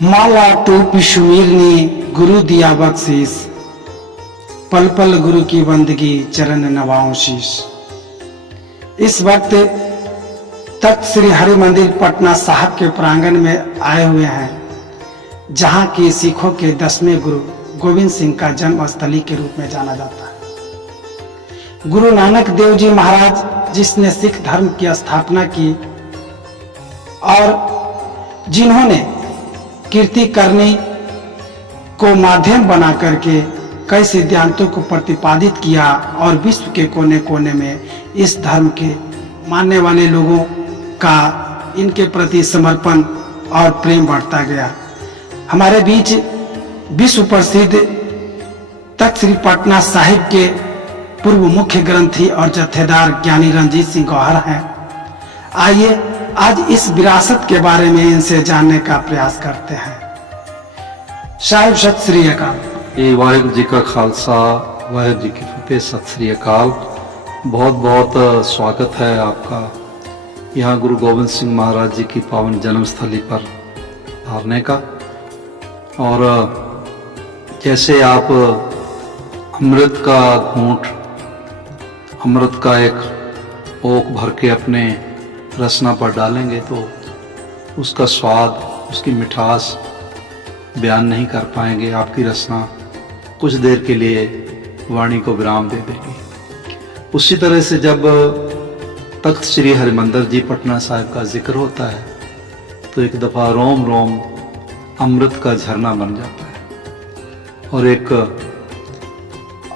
माला टोपी सुमीरनी गुरु दिया बख्शीश, पल पल गुरु की बंदगी चरण नवाओं शीश। इस वक्त तख्त श्री हरि मंदिर पटना साहब के प्रांगण में आए हुए हैं, जहां की सिखों के 10वें गुरु गोविंद सिंह का जन्म स्थली के रूप में जाना जाता है। गुरु नानक देव जी महाराज, जिसने सिख धर्म की स्थापना की और जिन्होंने कीर्ति करने को माध्यम बना करके कई सिद्धांतों को प्रतिपादित किया और विश्व के कोने कोने में इस धर्म के मानने वाले लोगों का इनके प्रति समर्पण और प्रेम बढ़ता गया। हमारे बीच विश्व प्रसिद्ध तख्त श्री पटना साहिब के पूर्व मुख्य ग्रंथी और जत्थेदार ज्ञानी रंजीत सिंह गौहर हैं। आइए आज इस विरासत के बारे में इनसे जानने का प्रयास करते हैं। साहिब सत श्री अकाल। ये वाहिगुरु जी का खालसा, वाहिगुरु जी की फतेह। सत श्री अकाल। बहुत बहुत स्वागत है आपका यहाँ गुरु गोविंद सिंह महाराज जी की पावन जन्मस्थली पर धारने का। और जैसे आप अमृत का घूंट, अमृत का एक ओक भर के अपने रसना पर डालेंगे तो उसका स्वाद, उसकी मिठास बयान नहीं कर पाएंगे। आपकी रसना कुछ देर के लिए वाणी को विराम दे देगी। उसी तरह से जब तख्त श्री हरिमंदिर जी पटना साहिब का जिक्र होता है तो एक दफ़ा रोम रोम अमृत का झरना बन जाता है और एक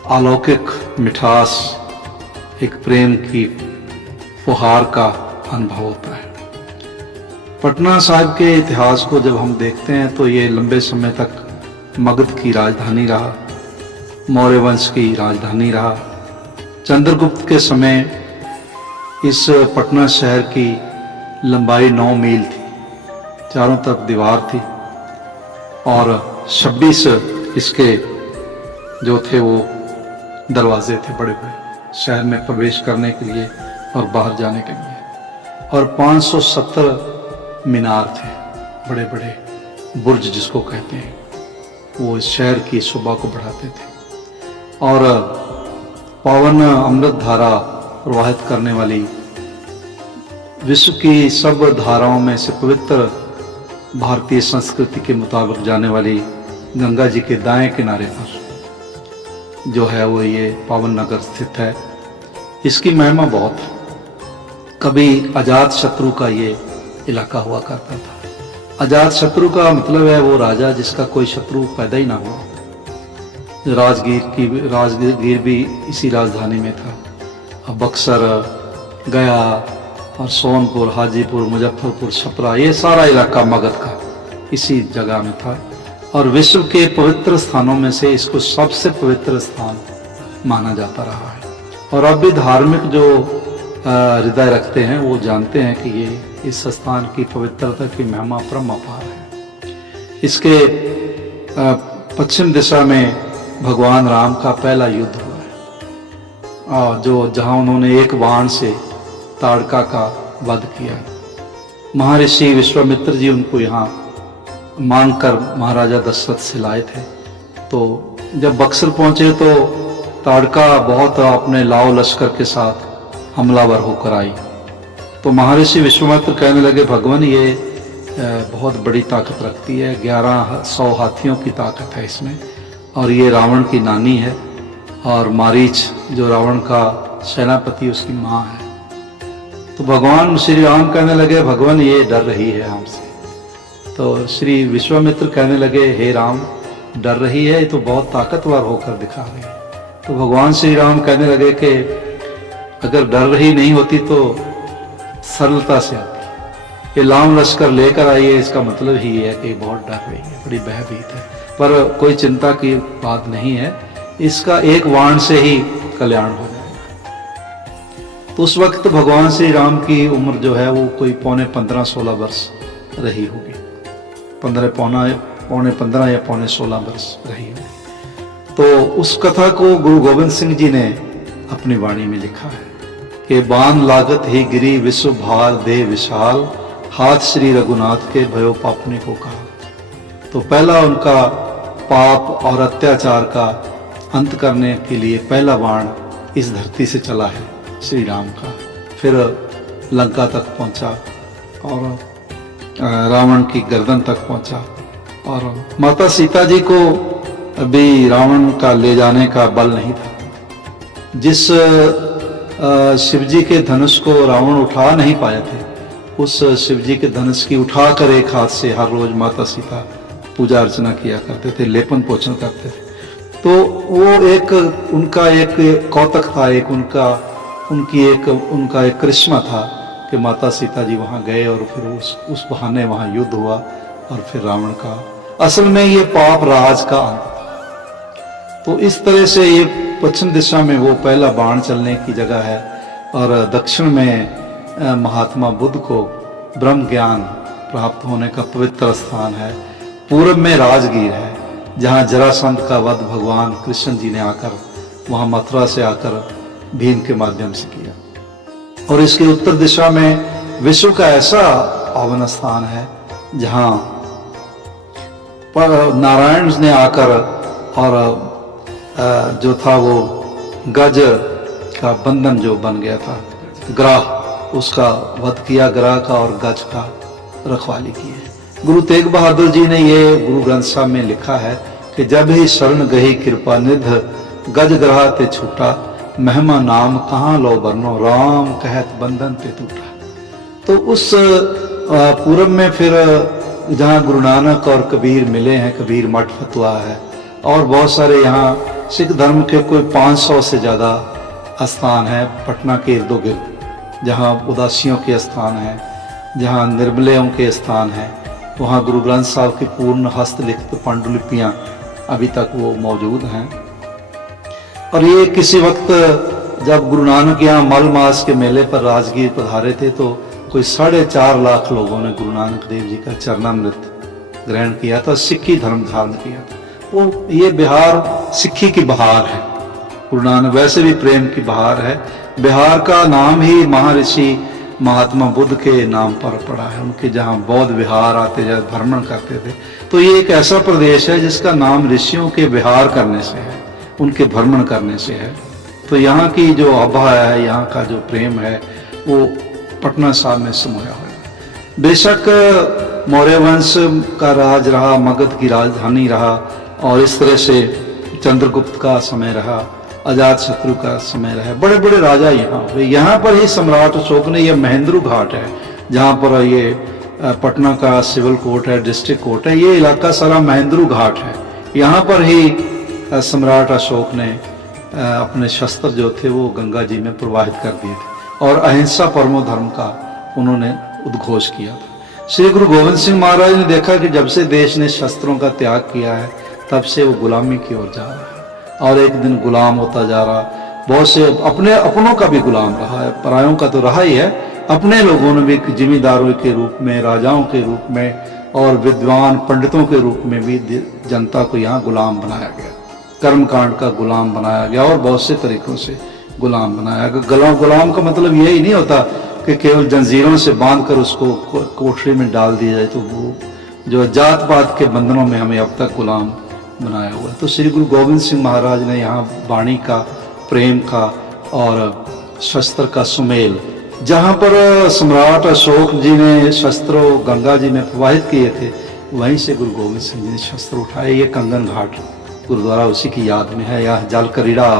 अलौकिक मिठास, एक प्रेम की फुहार का अनुभव होता है। पटना साहिब के इतिहास को जब हम देखते हैं तो ये लंबे समय तक मगध की राजधानी रहा, मौर्य वंश की राजधानी रहा। चंद्रगुप्त के समय इस पटना शहर की लंबाई 9 मील थी, चारों तरफ दीवार थी और 26 इसके जो थे वो दरवाजे थे बड़े बड़े शहर में प्रवेश करने के लिए और बाहर जाने के लिए। और 570 मीनार थे, बड़े बड़े बुर्ज जिसको कहते हैं, वो इस शहर की शोभा को बढ़ाते थे। और पावन अमृत धारा प्रवाहित करने वाली, विश्व की सब धाराओं में से पवित्र भारतीय संस्कृति के मुताबिक जाने वाली गंगा जी के दाएं किनारे पर जो है वो ये पावन नगर स्थित है। इसकी महिमा बहुत। कभी अजात शत्रु का ये इलाका हुआ करता था। अजात शत्रु का मतलब है वो राजा जिसका कोई शत्रु पैदा ही ना हुआ। राजगीर भी इसी राजधानी में था। अब बक्सर, गया और सोनपुर, हाजीपुर, मुजफ्फरपुर, छपरा, ये सारा इलाका मगध का इसी जगह में था। और विश्व के पवित्र स्थानों में से इसको सबसे पवित्र स्थान माना जाता रहा है। और अब भी धार्मिक जो हृदय रखते हैं वो जानते हैं कि ये इस स्थान की पवित्रता की महिमा परमापार है। इसके पश्चिम दिशा में भगवान राम का पहला युद्ध हुआ है, जो जहां उन्होंने एक बाण से ताड़का का वध किया। महर्षि विश्वामित्र जी उनको यहाँ मांगकर महाराजा दशरथ से लाए थे। तो जब बक्सर पहुंचे तो ताड़का बहुत अपने लाव लश्कर के साथ हमलावर होकर आई। तो महर्षि विश्वामित्र कहने लगे, भगवान ये बहुत बड़ी ताकत रखती है, 1100 हाथियों की ताकत है इसमें, और ये रावण की नानी है और मारीच जो रावण का सेनापति उसकी माँ है। तो भगवान श्री राम कहने लगे, भगवान ये डर रही है हमसे। तो श्री विश्वामित्र कहने लगे, हे राम डर रही है, ये तो बहुत ताकतवर होकर दिखा रही है। तो भगवान श्री राम कहने लगे कि अगर डर रही नहीं होती तो सरलता से आती। ये लाम लश्कर लेकर आई है, इसका मतलब ही है कि बहुत डर रही है, बड़ी भयभीत है। पर कोई चिंता की बात नहीं है, इसका एक बाण से ही कल्याण हो जाएगा। तो उस वक्त भगवान श्री राम की उम्र जो है वो कोई पौने 15-16 वर्ष रही होगी। पौने 15 या पौने 16 वर्ष रही होगी। तो उस कथा को गुरु गोविंद सिंह जी ने अपनी वाणी में लिखा है कि बाण लागत ही गिरी विश्व भार दे विशाल, हाथ श्री रघुनाथ के भयो पापने को कहा। तो पहला उनका पाप और अत्याचार का अंत करने के लिए पहला बाण इस धरती से चला है श्री राम का। फिर लंका तक पहुंचा और रावण की गर्दन तक पहुंचा, और माता सीता जी को अभी रावण का ले जाने का बल नहीं था। जिस शिवजी के धनुष को रावण उठा नहीं पाए थे, उस शिवजी के धनुष की उठा कर एक हाथ से हर रोज माता सीता पूजा अर्चना किया करते थे, लेपन पोषण करते थे। तो वो एक उनका एक कौतक था, एक उनका एक करिश्मा था कि माता सीता जी वहाँ गए और फिर उस बहाने वहाँ युद्ध हुआ और फिर रावण का, असल में ये पाप राज का अंत था। तो इस तरह से ये पश्चिम दिशा में वो पहला बाण चलने की जगह है, और दक्षिण में महात्मा बुद्ध को ब्रह्म ज्ञान प्राप्त होने का पवित्र स्थान है। पूर्व में राजगीर है, जहाँ जरासंध का वध भगवान कृष्ण जी ने आकर वहाँ मथुरा से आकर भीम के माध्यम से किया। और इसके उत्तर दिशा में विश्व का ऐसा पावन स्थान है जहाँ नारायण ने आकर और जो था वो गज का बंधन जो बन गया था, ग्राह, उसका वध किया, ग्राह का और गज का रखवाली की है। गुरु तेग बहादुर जी ने ये गुरु ग्रंथ साहब में लिखा है कि जब ही शरण गही कृपा निध, गज ग्रह ते छूटा, महिमा नाम कहाँ लो बरनो, राम कहत बंधन ते टूटा। तो उस पूरब में फिर जहाँ गुरु नानक और कबीर मिले हैं, कबीर मठ फतवा है, और बहुत सारे यहाँ सिख धर्म के कोई 500 से ज़्यादा स्थान है पटना के इर्दो गिर्द, जहाँ उदासियों के स्थान हैं, जहाँ निर्मलों के स्थान हैं। वहाँ गुरु ग्रंथ साहब की पूर्ण हस्तलिखित पांडुलिपियाँ अभी तक वो मौजूद हैं। और ये किसी वक्त जब गुरु नानक यहाँ मल मास के मेले पर राजगीर पधारे थे तो कोई 4.5 लाख लोगों ने गुरु नानक देव जी का चरणामृत ग्रहण किया था, सिक्खी धर्म धारण किया था। वो ये बिहार सिक्खी की बहार है, गुरु नानक वैसे भी प्रेम की बहार है। बिहार का नाम ही महर्षि महात्मा बुद्ध के नाम पर पड़ा है, उनके जहाँ बौद्ध विहार आते जाते भ्रमण करते थे। तो ये एक ऐसा प्रदेश है जिसका नाम ऋषियों के विहार करने से है, उनके भ्रमण करने से है। तो यहाँ की जो आभा है, यहाँ का जो प्रेम है, वो पटना साहब में समाया हुआ है। बेशक मौर्य वंश का राज रहा, मगध की राजधानी रहा, और इस तरह से चंद्रगुप्त का समय रहा, अजात शत्रु का समय रहा, बड़े बड़े राजा यहाँ हुए। यहाँ पर ही सम्राट अशोक ने, यह महेंद्रू घाट है जहाँ पर ये पटना का सिविल कोर्ट है, डिस्ट्रिक्ट कोर्ट है, ये इलाका सारा महेंद्रू घाट है। यहाँ पर ही सम्राट अशोक ने अपने शस्त्र जो थे वो गंगा जी में प्रवाहित कर दिए थे, और अहिंसा परमो धर्म का उन्होंने उद्घोष किया था। श्री गुरु गोविंद सिंह महाराज ने देखा कि जब से देश ने शस्त्रों का त्याग किया है, तब से वो गुलामी की ओर जा रहा है, और एक दिन गुलाम होता जा रहा। बहुत से अपनों का भी गुलाम रहा है, परायों का तो रहा ही है, अपने लोगों ने भी जिम्मेदारों के रूप में, राजाओं के रूप में और विद्वान पंडितों के रूप में भी जनता को यहाँ गुलाम बनाया गया, कर्मकांड का गुलाम बनाया गया, और बहुत से तरीकों से गुलाम बनाया गया। गुलाम का मतलब यही नहीं होता कि केवल जंजीरों से बांधकर उसको कोठरी में डाल दिया जाए, तो वो जो जात पात के बंधनों में हमें अब तक गुलाम बनाया हुआ है। तो श्री गुरु गोविंद सिंह महाराज ने यहाँ वाणी का, प्रेम का और शस्त्र का सुमेल, जहाँ पर सम्राट अशोक जी ने शस्त्रों गंगा जी में प्रवाहित किए थे, वहीं से गुरु गोविंद सिंह जी ने शस्त्र उठाए। ये कंगन घाट गुरुद्वारा उसी की याद में है, यहाँ जल करीड़ा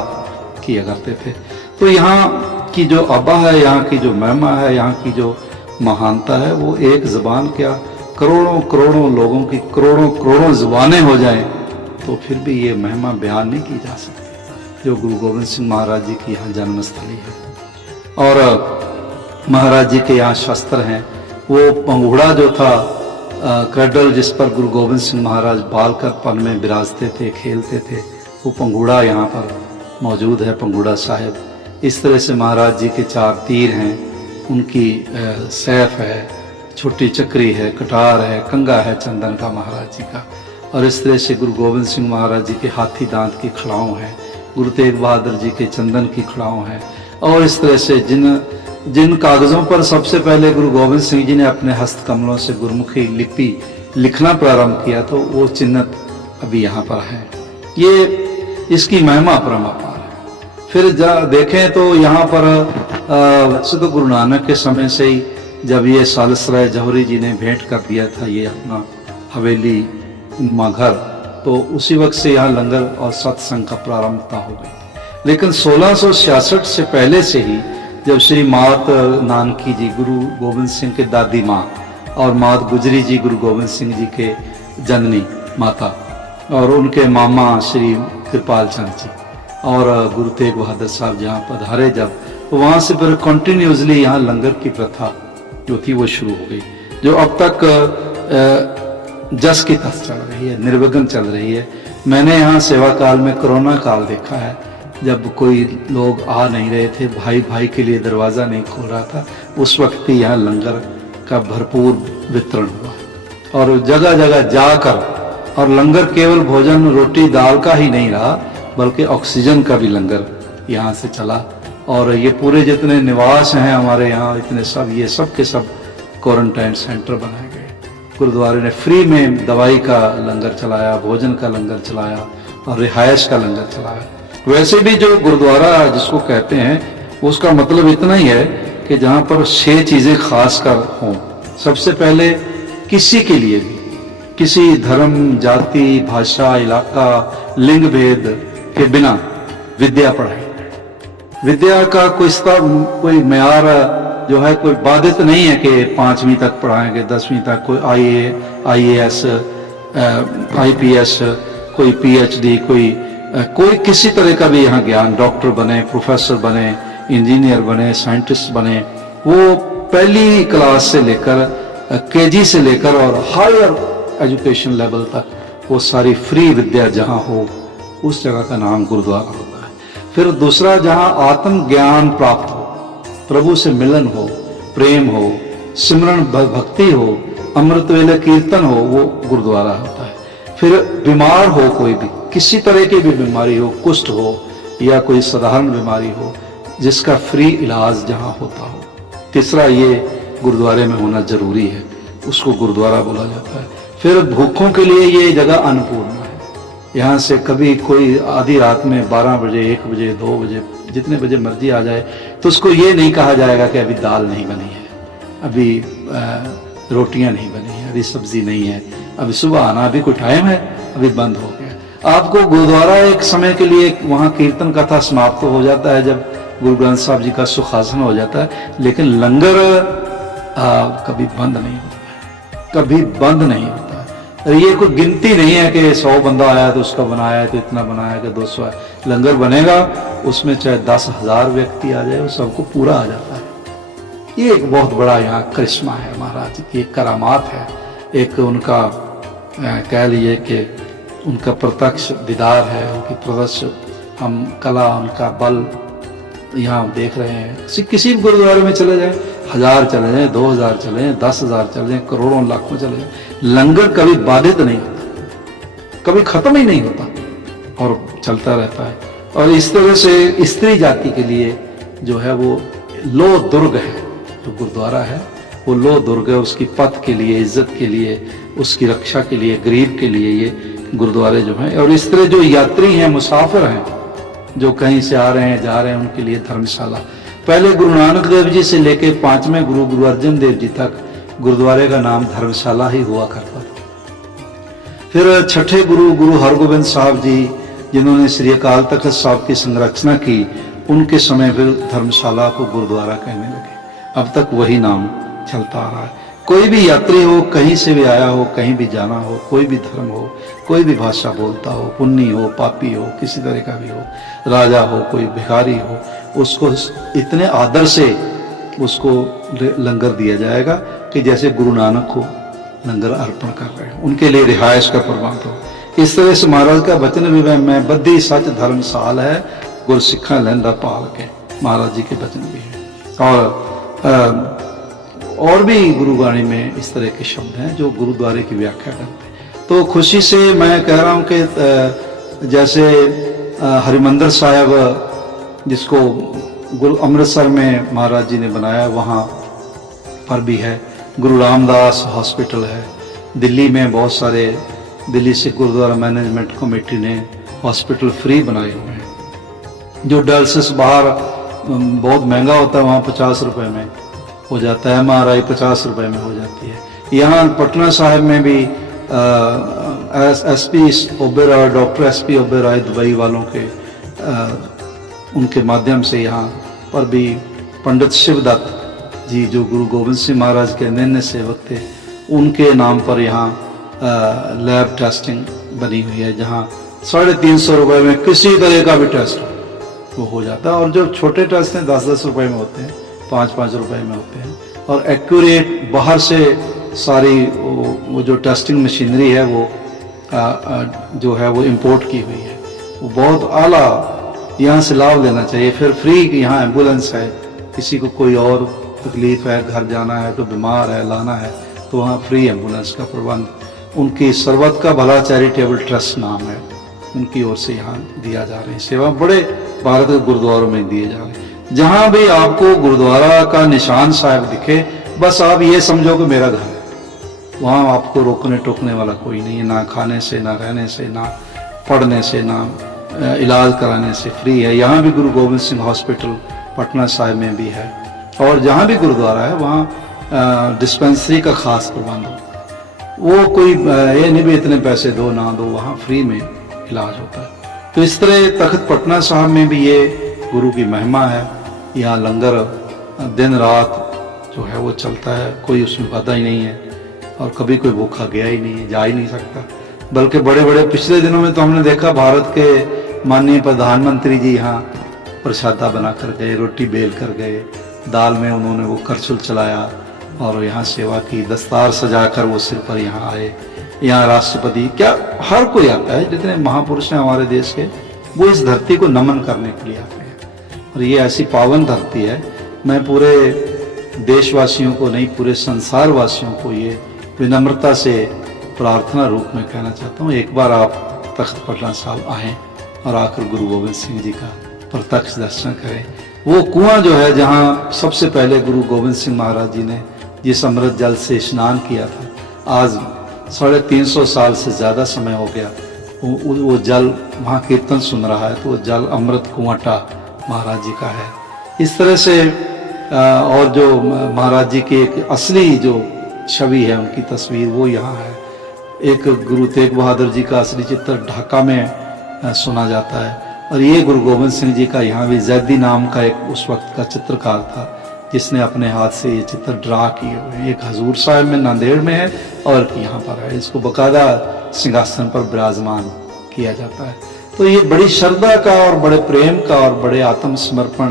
किया करते थे। तो यहाँ की जो आभा है, यहाँ की जो महिमा है, यहाँ की जो महानता है, वो एक ज़बान क्या करोड़ों करोड़ों लोगों की करोड़ों करोड़ों ज़ुबानें हो जाएं तो फिर भी ये महिमा बयान नहीं की जा सकती जो गुरु गोविंद सिंह महाराज जी की यहाँ जन्मस्थली है। और महाराज जी के यहाँ शस्त्र हैं, वो पंघूड़ा जो था क्रडल, जिस पर गुरु गोविंद सिंह महाराज बालकपन में विराजते थे, खेलते थे, वो पंघूड़ा यहाँ पर मौजूद है, पंघूड़ा साहिब। इस तरह से महाराज जी के 4 तीर हैं, उनकी सैफ है, छोटी चक्री है, कटार है, कंगा है चंदन का महाराज जी का। और इस तरह से गुरु गोविंद सिंह महाराज जी के हाथी दांत की खड़ाऊँ हैं, गुरु तेग बहादुर जी के चंदन की खड़ाऊँ हैं। और इस तरह से जिन कागज़ों पर सबसे पहले गुरु गोविंद सिंह जी ने अपने हस्त कमलों से गुरुमुखी लिपि लिखना प्रारंभ किया तो वो चिन्ह अभी यहाँ पर है। ये इसकी महिमा परमापार है। फिर देखें तो यहाँ पर वैसे तो गुरु नानक के समय से ही जब ये सालसराय जौहरी जी ने भेंट कर दिया था ये अपना हवेली घर, तो उसी वक्त से यहाँ लंगर और सत्संग का प्रारंभता हो गई। लेकिन 1666 से पहले से ही जब श्री मात नानकी जी गुरु गोविंद सिंह के दादी माँ और मात गुजरी जी गुरु गोविंद सिंह जी के जननी माता और उनके मामा श्री कृपाल चंद जी और गुरु तेग बहादुर साहब जहाँ पधारे जब, तो वहाँ से फिर कंटिन्यूसली यहाँ लंगर की प्रथा जो थी वो शुरू हो गई, जो अब तक जस की तस चल रही है, निर्विघ्न चल रही है। मैंने यहाँ सेवा काल में कोरोना काल देखा है, जब कोई लोग आ नहीं रहे थे, भाई भाई के लिए दरवाज़ा नहीं खोल रहा था, उस वक्त भी यहाँ लंगर का भरपूर वितरण हुआ और जगह जगह जाकर, और लंगर केवल भोजन रोटी दाल का ही नहीं रहा बल्कि ऑक्सीजन का भी लंगर यहाँ से चला। और ये पूरे जितने निवास हैं हमारे यहाँ इतने सब, ये सब के सब क्वारंटाइन सेंटर बनाए गए। गुरुद्वारे ने फ्री में दवाई का लंगर चलाया, भोजन का लंगर चलाया और रिहायश का लंगर चलाया। वैसे भी जो गुरुद्वारा जिसको कहते हैं उसका मतलब इतना ही है कि जहाँ पर 6 चीज़ें खास कर हों। सबसे पहले किसी के लिए भी, किसी धर्म जाति भाषा इलाका लिंग भेद के बिना विद्या पढ़ाई। विद्या का कोई म्यार जो है कोई बाधित नहीं है कि 5वीं तक पढ़ाएंगे, 10वीं तक, कोई IAS IPS, कोई PhD, कोई किसी तरह का भी यहाँ ज्ञान, डॉक्टर बने, प्रोफेसर बने, इंजीनियर बने, साइंटिस्ट बने, वो पहली क्लास से लेकर KG से लेकर और हायर एजुकेशन लेवल तक वो सारी फ्री विद्या जहाँ हो उस जगह का नाम गुरुद्वारा होता है। फिर दूसरा, जहाँ आत्म ज्ञान प्राप्त हो, प्रभु से मिलन हो, प्रेम हो, सिमरन भक्ति हो, अमृत वेले कीर्तन हो, वो गुरुद्वारा होता है। फिर बीमार हो, कोई भी किसी तरह की भी बीमारी हो, कुष्ठ हो या कोई साधारण बीमारी हो, जिसका फ्री इलाज जहाँ होता हो। तीसरा, ये गुरुद्वारे में होना जरूरी है, उसको गुरुद्वारा बोला जाता है। फिर भूखों के लिए ये जगह अन्नपूर्णा है। यहाँ से कभी कोई आधी रात में 12 बजे 1 बजे 2 बजे जितने बजे मर्जी आ जाए तो उसको ये नहीं कहा जाएगा कि अभी दाल नहीं बनी है, अभी रोटियां नहीं बनी है, अभी सब्जी नहीं है, अभी सुबह आना, अभी कोई टाइम है, अभी बंद हो गया। आपको गुरुद्वारा एक समय के लिए वहाँ कीर्तन कथा समाप्त हो जाता है जब गुरु ग्रंथ साहब जी का सुखासन हो जाता है, लेकिन लंगर कभी बंद नहीं होता है, कभी बंद नहीं होता है। ये कोई गिनती नहीं है कि 100 बंदा आया तो उसका बनाया तो इतना बनाया कि 200 आया। लंगर बनेगा उसमें चाहे 10,000 व्यक्ति आ जाए, वो सबको पूरा आ जाता है। ये एक बहुत बड़ा यहाँ करिश्मा है महाराज की, एक करामात है, एक उनका कह लीजिए कि उनका प्रत्यक्ष दीदार है, उनकी प्रत्यक्ष हम कला, उनका बल यहाँ देख रहे हैं। किसी भी गुरुद्वारे में चले जाए, 1000 चले जाए, 2000 चले जाए, 10,000 चले जाए, करोड़ों लाखों चले जाए, लंगर कभी बाधित नहीं होता, कभी खत्म ही नहीं होता और चलता रहता है। और इस तरह से स्त्री जाति के लिए जो है वो लो दुर्ग है, जो गुरुद्वारा है वो लो दुर्ग है, उसकी पथ के लिए, इज्जत के लिए, उसकी रक्षा के लिए, गरीब के लिए ये गुरुद्वारे जो हैं। और इस तरह जो यात्री हैं, मुसाफिर हैं, जो कहीं से आ रहे हैं जा रहे हैं, उनके लिए धर्मशाला। पहले गुरु नानक देव जी से लेके 5वें गुरु गुरु अर्जन देव जी तक गुरुद्वारे का नाम धर्मशाला ही हुआ करता था। फिर छठे गुरु गुरु हरगोबिंद साहब जी, जिन्होंने श्री अकाल तख्त साहब की संरचना की, उनके समय फिर धर्मशाला को गुरुद्वारा कहने लगे। अब तक वही नाम चलता आ रहा है। कोई भी यात्री हो, कहीं से भी आया हो, कहीं भी जाना हो, कोई भी धर्म हो, कोई भी भाषा बोलता हो, पुन्नी हो, पापी हो, किसी तरह का भी हो, राजा हो, कोई भिखारी हो, उसको इतने आदर से उसको लंगर दिया जाएगा कि जैसे गुरु नानक को लंगर अर्पण कर रहे हैं, उनके लिए रिहायश का प्रबंध हो। इस तरह से महाराज का वचन भी मैं बद्धी सच धर्मशाल है, गुर सिखा लहंदा पाल के, महाराज जी के वचन भी हैं। और भी गुरुवाणी में इस तरह के शब्द हैं जो गुरुद्वारे की व्याख्या करते हैं। तो खुशी से मैं कह रहा हूँ कि जैसे हरिमंदिर साहिब, जिसको गुरु अमृतसर में महाराज जी ने बनाया, वहाँ पर भी है। गुरु रामदास हॉस्पिटल है, दिल्ली में बहुत सारे, दिल्ली सिख गुरुद्वारा मैनेजमेंट कमेटी ने हॉस्पिटल फ्री बनाए हुए हैं। जो डायलिसिस बाहर बहुत महंगा होता है वहाँ 50 रुपए में हो जाता है, MRI 50 रुपए में हो जाती है। यहाँ पटना साहिब में भी SP Oberoi, doctor SP Oberoi Dubai वालों के उनके माध्यम से यहाँ पर भी पंडित शिवदत्त जी जो गुरु गोविंद सिंह महाराज के अनन्य सेवक थे, उनके नाम पर यहाँ लैब टेस्टिंग बनी हुई है, जहाँ 350 रुपए में किसी तरह का भी टेस्ट वो हो जाता है। और जो छोटे टेस्ट हैं 10-10 रुपए में होते हैं, 5-5 रुपए में होते हैं, और एक्यूरेट बाहर से सारी वो जो टेस्टिंग मशीनरी है वो जो है वो इंपोर्ट की हुई है, वो बहुत आला, यहाँ से लाभ लेना चाहिए। फिर फ्री यहाँ एम्बुलेंस है, किसी को कोई और तकलीफ है, घर जाना है, तो बीमार है, लाना है, तो वहाँ फ्री एम्बुलेंस का प्रबंध उनकी सरबत का भला चैरिटेबल ट्रस्ट नाम है, उनकी ओर से यहाँ दिया जा रही है। सेवा बड़े भारत के गुरुद्वारों में दिए जा रहे हैं। जहाँ भी आपको गुरुद्वारा का निशान साहिब दिखे, बस आप ये समझो कि मेरा घर है, वहाँ आपको रोकने टोकने वाला कोई नहीं है, ना खाने से, ना रहने से, ना पढ़ने से, ना इलाज कराने से, फ्री है। यहाँ भी गुरु गोविंद सिंह हॉस्पिटल पटना साहिब में भी है, और जहाँ भी गुरुद्वारा है वहाँ डिस्पेंसरी का खास प्रबंध होता है। वो कोई ये नहीं भी इतने पैसे दो ना दो, वहाँ फ्री में इलाज होता है। तो इस तरह तख्त पटना साहिब में भी ये गुरु की महिमा है। यहाँ लंगर दिन रात जो है वो चलता है, कोई उसमें बाधा ही नहीं है, और कभी कोई भूखा गया ही नहीं है, जा ही नहीं सकता। बल्कि बड़े बड़े पिछले दिनों में तो हमने देखा भारत के माननीय प्रधानमंत्री जी यहाँ प्रसादा बना कर गए, रोटी बेल कर गए, दाल में उन्होंने वो करछुल चलाया और यहाँ सेवा की, दस्तार सजाकर वो सिर पर यहाँ आए। यहाँ राष्ट्रपति क्या हर कोई आता है, जितने महापुरुष हैं हमारे देश के, वो इस धरती को नमन करने के लिए आते हैं। और ये ऐसी पावन धरती है, मैं पूरे देशवासियों को नहीं, पूरे संसार वासियों को ये विनम्रता से प्रार्थना रूप में कहना चाहता हूँ, एक बार आप तख्त पटना साहिब आएँ और आकर गुरु गोविंद सिंह जी का प्रत्यक्ष दर्शन करें। वो कुआं जो है जहाँ सबसे पहले गुरु गोविंद सिंह महाराज जी ने जिस अमृत जल से स्नान किया था, आज 350 साल से ज़्यादा समय हो गया, वो जल वहाँ कीर्तन सुन रहा है, तो वो जल अमृत कुआंटा महाराज जी का है। इस तरह से और जो महाराज जी की एक असली जो छवि है, उनकी तस्वीर वो यहाँ है। एक गुरु तेग बहादुर जी का असली चित्र ढाका में सुना जाता है, और ये गुरु गोविंद सिंह जी का यहाँ भी जैदी नाम का एक उस वक्त का चित्रकार था, जिसने अपने हाथ से ये चित्र ड्रा किए हुए। एक हजूर साहिब में नांदेड़ में है और यहाँ पर है, इसको बकायदा सिंहासन पर विराजमान किया जाता है। तो ये बड़ी श्रद्धा का और बड़े प्रेम का और बड़े आत्म समर्पण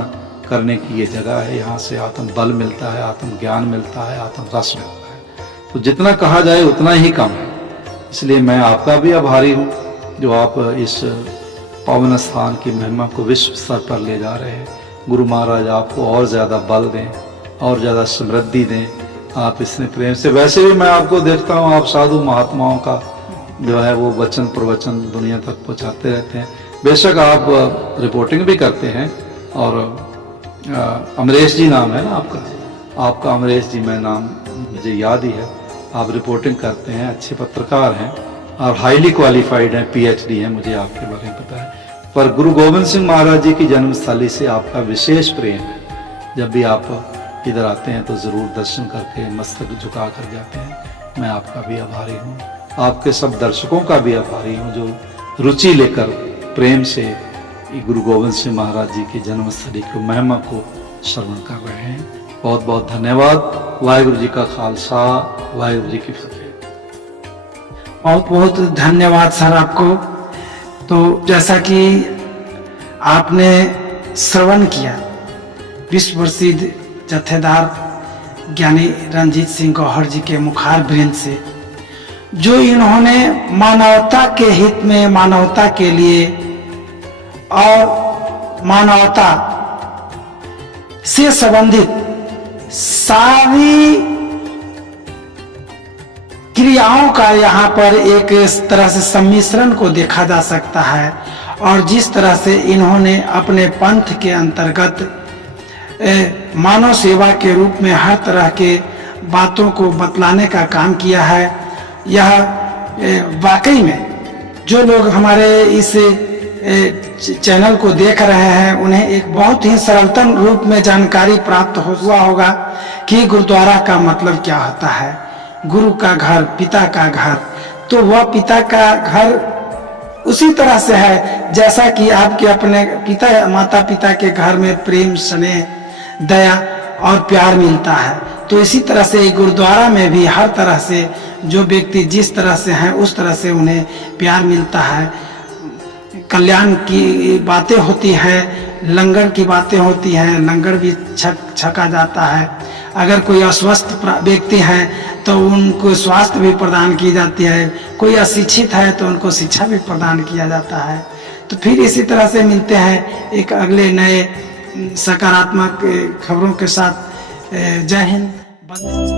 करने की ये जगह है। यहाँ से आत्म बल मिलता है, आत्म ज्ञान मिलता है, आत्म रस मिलता है। तो जितना कहा जाए उतना ही कम है। इसलिए मैं आपका भी आभारी हूँ जो आप इस पावन स्थान की महिमा को विश्व स्तर पर ले जा रहे हैं। गुरु महाराज आपको और ज़्यादा बल दें, और ज़्यादा समृद्धि दें। आप इतने प्रेम से, वैसे भी मैं आपको देखता हूँ, आप साधु महात्माओं का जो है वो वचन प्रवचन दुनिया तक पहुँचाते रहते हैं। बेशक आप रिपोर्टिंग भी करते हैं, और अमरेश जी नाम है ना आपका अमरेश जी, मैं नाम मुझे याद ही है। आप रिपोर्टिंग करते हैं, अच्छे पत्रकार हैं और हाईली क्वालिफाइड हैं, PhD हैं, मुझे आपके बारे में पता है। पर गुरु गोविंद सिंह महाराज जी की जन्मस्थली से आपका विशेष प्रेम है। जब भी आप इधर आते हैं तो ज़रूर दर्शन करके मस्तक झुका कर जाते हैं। मैं आपका भी आभारी हूँ, आपके सब दर्शकों का भी आभारी हूँ जो रुचि लेकर प्रेम से गुरु गोविंद सिंह महाराज जी की जन्मस्थली की महिमा को श्रवण कर रहे हैं। बहुत बहुत धन्यवाद। वाहिगुरु जी का खालसा, वाहिगुरु जी की फतेह। बहुत बहुत धन्यवाद सर आपको। तो जैसा कि आपने श्रवण किया विश्व प्रसिद्ध जत्थेदार ज्ञानी रंजीत सिंह गौहर जी के मुखार बिंद से, जो इन्होंने मानवता के हित में, मानवता के लिए और मानवता से संबंधित सारी क्रियाओं का यहाँ पर एक तरह से सम्मिश्रण को देखा जा सकता है। और जिस तरह से इन्होंने अपने पंथ के अंतर्गत मानव सेवा के रूप में हर तरह के बातों को बतलाने का काम किया है, यह वाकई में जो लोग हमारे इस चैनल को देख रहे हैं उन्हें एक बहुत ही सरलतम रूप में जानकारी प्राप्त हुआ होगा कि गुरुद्वारा का मतलब क्या होता है। गुरु का घर, पिता का घर, तो वह पिता का घर उसी तरह से है जैसा कि आपके अपने पिता माता पिता के घर में प्रेम, स्नेह, दया और प्यार मिलता है। तो इसी तरह से गुरुद्वारा में भी हर तरह से जो व्यक्ति जिस तरह से हैं उस तरह से उन्हें प्यार मिलता है। कल्याण की बातें होती हैं, लंगर की बातें होती हैं, लंगर भी छका जाता है। अगर कोई अस्वस्थ व्यक्ति हैं तो उनको स्वास्थ्य भी प्रदान की जाती है, कोई अशिक्षित है तो उनको शिक्षा भी प्रदान किया जाता है। तो फिर इसी तरह से मिलते हैं एक अगले नए सकारात्मक खबरों के साथ। जय हिंद।